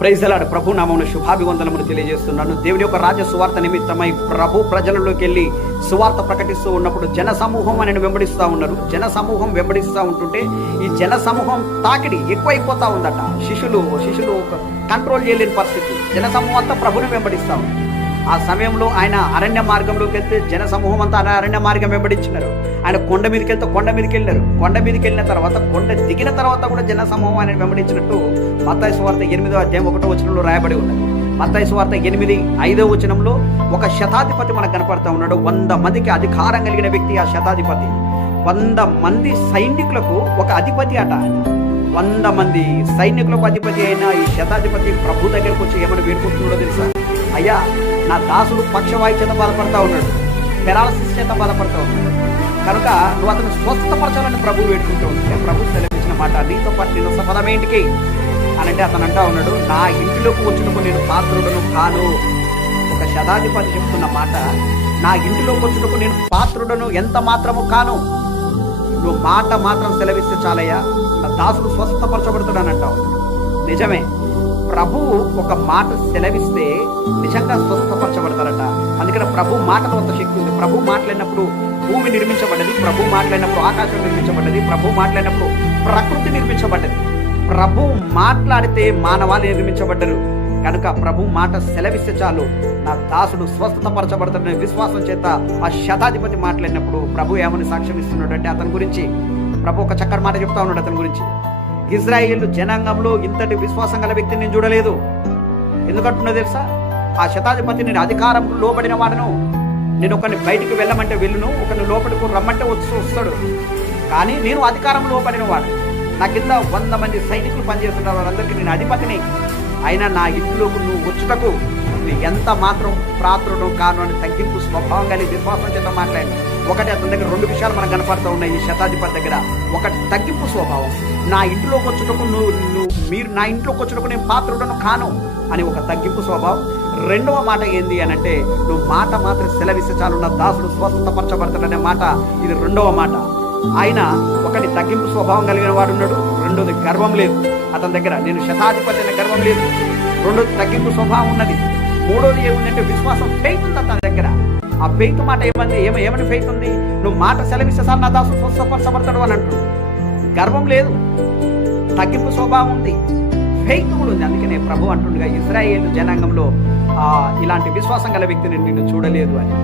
Praise the lord. ప్రభు నామమున శుభాభివందనములు తెలియజేస్తున్నాను. దేవుని యొక్క రాజ్య సువార్త నిమిత్తమై ప్రభు ప్రజలలోకి వెళ్ళి సువార్త ప్రకటిస్తూ ఉన్నప్పుడు జన సమూహం అని వెంబడిస్తూ ఉన్నారు. జన సమూహం వెంబడిస్తూ ఉంటుంటే ఈ జన సమూహం తాకిడి ఎక్కువైపోతా ఉందట. శిష్యులు కంట్రోల్ చేయలేని పరిస్థితి. జన సమూహం అంతా ప్రభుని వెంబడిస్తూ ఉంది. ఆ సమయంలో ఆయన అరణ్య మార్గంలోకి వెళ్తే జన సమూహం అంతా అరణ్య మార్గం వెంబడించినారు. ఆయన కొండ మీదకి వెళ్తే కొండ మీదకి వెళ్ళారు. కొండ మీదకి వెళ్ళిన తర్వాత కొండ దిగిన తర్వాత కూడా జన సమూహం ఆయన వెంబడించినట్టు మత్తయి సువార్త 8వ అధ్యాయం 1వ వచనంలో రాయబడి ఉన్నది. మత్తయి సువార్త 8:5వ వచనంలో ఒక శతాధిపతి మనకు కనపడతా ఉన్నాడు. 100 మందికి అధికారం కలిగిన వ్యక్తి ఆ శతాధిపతి. 100 మంది సైనికులకు ఒక అధిపతి అట ఆయన. 100 మంది సైనికులకు అధిపతి అయిన ఈ శతాధిపతి ప్రభు దగ్గరకు వచ్చి ఏమని వేడుకుంటున్నాడో తెలుసా? అయ్యా, నా దాసుడు పక్షవాయు చేత బాధపడతా ఉన్నాడు, పెరాలసిస్ చేత బాధపడతా ఉన్నాడు, కనుక నువ్వు అతను స్వస్థపరచాలని ప్రభు వేడుకుంటూ ఉంటే ప్రభు సెలవించిన మాట, నీతో పాటు నేను సపదమే ఇంటికి అని అంటే అతను అంటా ఉన్నాడు, నా ఇంటిలోకి వచ్చినప్పుడు నేను పాత్రుడను కాను. ఒక శతాధిపతి చెప్తున్న మాట, నా ఇంటిలోకి వచ్చినప్పుడు నేను పాత్రుడను ఎంత మాత్రము కాను. నువ్వు మాట మాత్రం సెలవిస్తే చాలయ్యా, నా దాసుడు స్వస్థపరచబడుతాడని అంటావు. నిజమే, ప్రభువు ఒక మాట సెలవిస్తే నిజంగా స్వస్థపరచబడతారట. అందుకని ప్రభు మాటలో అంత శక్తి ఉంది. ప్రభు మాట్లాడినప్పుడు భూమి నిర్మించబడ్డది, ప్రభు మాట్లాడినప్పుడు ఆకాశం నిర్మించబడ్డది, ప్రభు మాట్లాడినప్పుడు ప్రకృతి నిర్మించబడ్డది. ప్రభు మాట్లాడితే మానవాళి నిర్మించబడ్డరు. కనుక ప్రభు మాట సెలవిస్తే చాలు, నా దాసుడు స్వస్థపరచబడతాడనే విశ్వాసం చేత ఆ శతాధిపతి మాట్లాడినప్పుడు ప్రభు ఏమని సాక్ష్యం ఇస్తున్నాడు అంటే అతని గురించి ప్రభు ఒక చక్కటి మాట చెప్తా ఉన్నాడు. అతని గురించి, ఇజ్రాయేలు జనాంగంలో ఇంతటి విశ్వాసం గల వ్యక్తిని నేను చూడలేదు. ఎందుకంటున్నా తెలుసా? ఆ శతాధిపతి, నేను అధికారం లోబడిన వాడను, నేను ఒకరిని బయటికి వెళ్ళమంటే వెళ్ళును, ఒకరిని లోపలికి రమ్మంటే వస్తాడు, కానీ నేను అధికారం లోబడిన వాడు. నా కింద 100 మంది సైనికులు పనిచేస్తున్నారు, వారందరికీ నేను అధిపతిని. అయినా నా ఇంట్లోకి నువ్వు వచ్చుటకు నువ్వు ఎంత మాత్రం ప్రాత్రుడు కాను అని తగ్గింపు స్వభావం కలిగి విశ్వాసం చేత మాట్లాడి. ఒకటి, అతని దగ్గర 2 విషయాలు మనకు కనపడుతూ ఉన్నాయి ఈ శతాధిపతి దగ్గర. ఒకటి, తగ్గింపు స్వభావం. నా ఇంట్లోకి వచ్చుటకు మీరు నా ఇంట్లోకి వచ్చుటకు నేను పాత్రుడను కాను అని ఒక తగ్గింపు స్వభావం. 2వ మాట ఏంది అని అంటే, నువ్వు మాట మాత్రం సెలవిస్తే చాలు, నా దాసుడు స్వస్థపరచబడతాడనే మాట. ఇది 2వ మాట. ఆయన ఒకటి తగ్గింపు స్వభావం కలిగిన వాడు ఉన్నాడు. 2వది గర్వం లేదు అతని దగ్గర. నేను శతాధిపతి అనే గర్వం లేదు. 2వది తగ్గింపు స్వభావం ఉన్నది. 3వది ఏముందంటే విశ్వాసం, ఫెయిత్ ఉంది అతని దగ్గర. ఆ ఫెయిత్ మాట ఏమని ఫెయిత్ ఉంది? నువ్వు మాట సెలవిస్తే సార్ నా దాసుడు స్వస్థపరచబడతాడు అని అంటున్నాడు. గర్వం లేదు, తగ్గింపు స్వభావం ఉంది, ఫెయిత్ కూడా ఉంది. అందుకనే ప్రభు అంటుండగా, ఇజ్రాయేలు జనాంగంలో ఇలాంటి విశ్వాసం గల వ్యక్తిని నిన్ను చూడలేదు అని.